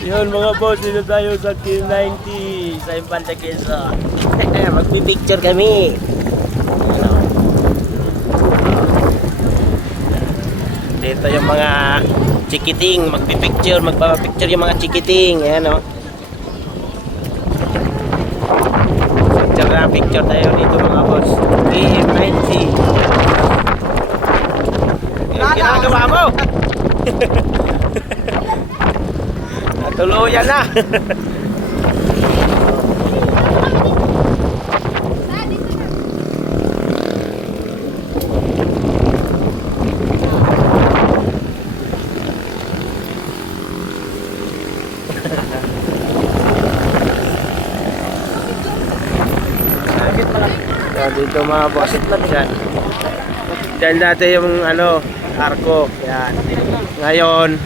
Yun mga boss, dito tayo sa K90 sa Infante Quezon. Magpipicture kami. Ano? Dito yung mga chikiting, magpipicture, magpapapicture yung mga chikiting. Ayan o. Picture tayo dito mga boss. K90. Yung ginagawa mo. Natuluyan na. Dito mga boss, dyan dati yung ano, arko, yan. Ngayon,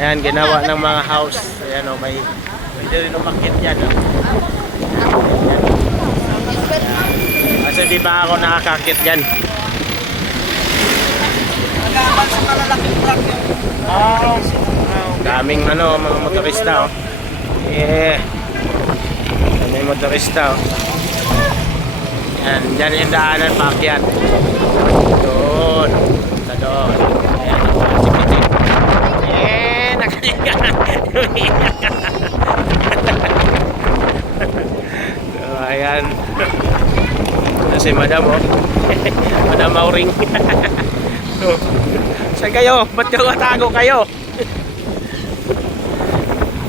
ayan, ginawa ng mga house. Ayan o, may pwede rin umakit yan. Ayan. Kasi di pa ako nakakakit yan. Nagaman sa malalaking truck yung Daming ano, mga motorista o. Daming motorista o. Yan, dyan yung daanan, paakyat. Doon. Sa doon. Ayan, chikiting. Nakaliga. So, ayan. Ito si Madam, oh. Madam Mauring. So, saan kayo? Ba't nagatago kayo?